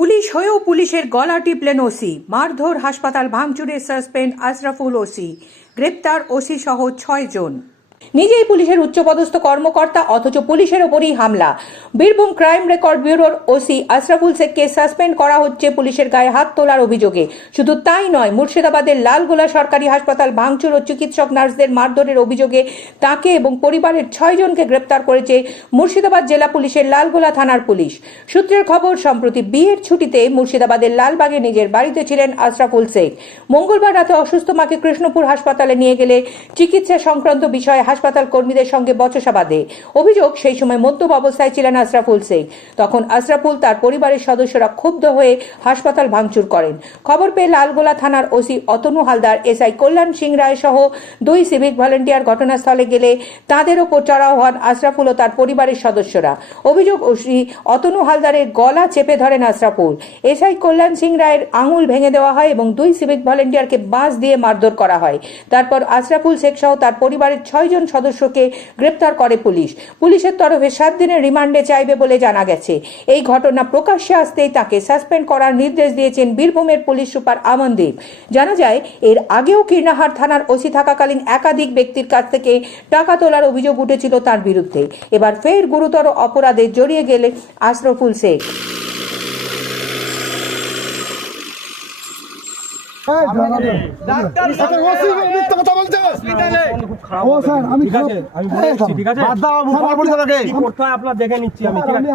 Police হয়েও পুলিশের গলা টিপলেন ওসি। মারধর হাসপাতাল ভাঙচুরে সাসপেন্ড আশরাফুল ওসি। গ্রেপ্তার ওসি সহ ছয় জন। নিজেই পুলিশের উচ্চপদস্থ কর্মকর্তা, অথচ পুলিশের ওপরই হামলা। বীরভূম ক্রাইম রেকর্ড ব্যুরোর ওসি আশরাফুল শেখকে সাসপেন্ড করা হচ্ছে পুলিশের গায়ে হাত তোলার অভিযোগে। শুধু তাই নয়, মুর্শিদাবাদের লালগোলা সরকারি হাসপাতাল ভাঙচুর ও চিকিৎসক নার্সদের মারধরের অভিযোগে তাকে এবং পরিবারের ছয় জনকে গ্রেপ্তার করেছে মুর্শিদাবাদ জেলা পুলিশের লালগোলা থানার পুলিশ। সূত্রের খবর, সম্প্রতি বিয়ের ছুটিতে মুর্শিদাবাদের লালবাগে নিজের বাড়িতে ছিলেন আশরাফুল শেখ। মঙ্গলবার রাতে অসুস্থ মাকে কৃষ্ণপুর হাসপাতালে নিয়ে গেলে চিকিৎসা সংক্রান্ত বিষয়ে হাসপাতাল কর্মীদের সঙ্গে বচসা বাঁধে। অভিযোগ, সেই সময় মদ্যপ অবস্থায় ছিলেন আশরাফুল শেখ। তখন আশরাফুল তার পরিবারের সদস্যরা ক্ষুব্ধ হয়ে হাসপাতাল ভাঙচুর করেন। খবর পেয়ে লালগোলা থানার ওসি অতনু হালদার, এসআই কল্যাণ সিং রায় সহ দুই সিভিক ভলেন্টিয়ার ঘটনাস্থলে গেলে তাদের ওপর চড়াও হন আশরাফুল ও তার পরিবারের সদস্যরা। অভিযোগ, ওসি অতনু হালদারের গলা চেপে ধরেন আশরাফুল। এসআই কল্যাণ সিং রায়ের আঙুল ভেঙে দেওয়া হয় এবং দুই সিভিক ভলেন্টিয়ারকে বাঁশ দিয়ে মারধর করা হয়। তারপর আশরাফুল শেখ সহ তার পরিবারের ছয়জন সদস্যকে গ্রেপ্তার করে পুলিশ। পুলিশের তরফে সাত দিনের রিমান্ডে চাইবে বলে জানা গেছে। এই ঘটনা প্রকাশ্যে আসতেই তাকে সাসপেন্ড করার নির্দেশ দিয়েছেন বীরভূমের পুলিশ সুপার আমনদীপ জানা যায়, এর আগেও কীর্ণাহার থানার ওসি থাকাকালীন একাধিক ব্যক্তির কাছ থেকে টাকা তোলার অভিযোগ উঠেছিল তার বিরুদ্ধে। এবার ফের গুরুতর অপরাধে জড়িয়ে গেলে আশরফুল শেখ ডাক্তার মিথ্যা কথা বলছে ও স্যার আমি ঠিক আছে আমি বলে দিচ্ছি ঠিক আছে বাদ দাও মুখ পড়ি তোমাকে কি করতে হয় আপনার দেখে নিচ্ছি আমি ঠিক আছে?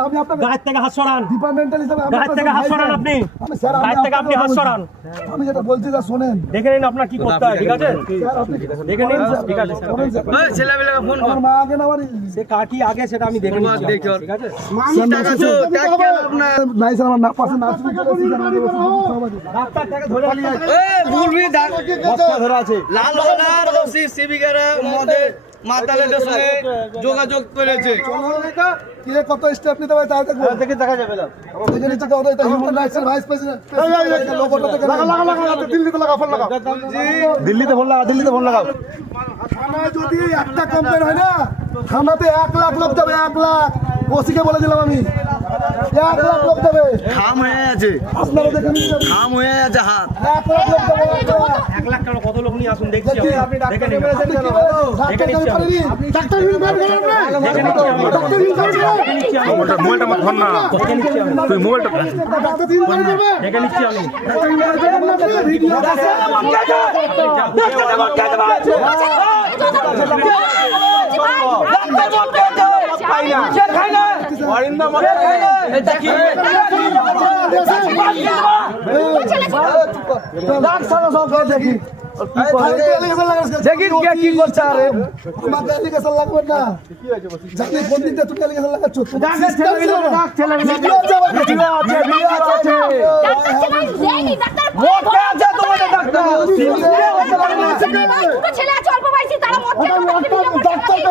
আমি আপনাকে- গায়ের থেকে হাত সরান। থেকে হাত সরান। আপনি। আমি আমি থেকে আপনি হাত সরান। আমি যেটা বলছি শোনেন। দেখে নিন আপনার কি করতে হয় ঠিক আছে? দেখে নিন ঠিক আছে। স্যার, ছেলেবেলাকে ফোন আমার মা আগে না সে কাকি আগে সেটা আমি দেখে নিচ্ছি ঠিক আছে? আমার না পাশে স্যার আছে। ডাক্তারটাকে ধরে নিয়ে ভুলবি বস্তা ধরে আছে। লাল হলার ওসি সিভিকেরা মদে মাতালেদের সঙ্গে যোগাযোগ করেছে। কত স্টেপ নিতে হবে তাই দেখব। দেখা যাবে না। দেখে নিচ্ছে তো ওটা হিউম্যান রাইটসের ভাইস প্রেসিডেন্ট লোগোটা থেকে লাগা লাগা লাগা দিল্লিতে লাগা ফোন লাগা দিল্লিতে ফোন লাগাও দিল্লিতে ফোন লাগাও। থানায় যদি একটা কমপ্লেন হয় না থানাতে এক লাখ লোক যাবে এক লাখ। ওসিকে বলে দিলাম আমি। এক লাখ লোক যাবে খাম হয়ে আছে আপনারা দেখে নিন খাম হয়ে আছে হাত এক লাখ লোক যাবে এক লাখ। এক টাকা কত লোক নিয়ে আসুন দেখছি ডাক্তার পারেনি? ডাক্তার মোবাইলটা দেখে নিচ্ছি আমি তুই মোবাইলটা আমি ডাক্তার না। দেখি। দেখি কি করছে আরে। আমাকে allegation লাগবে না। যাকে ফোন দিতে তুমি allegation লাগাচ্ছ। তুমি system ছিল না। ভিডিও আছে। আমার কাছে। ভিডিও আছে। ছেলে আছে অল্প বয়সী তারা মদ খেয়ে আমার একটা মদ খাইয়ে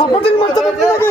supporting মারতে পারবি নাকি?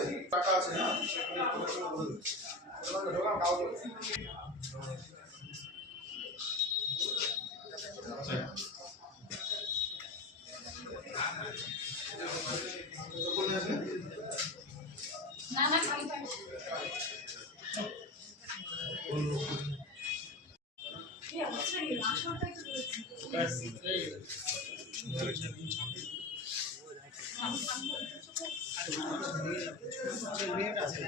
না না Yeah, what's your name? I'm sure I could do it. আছে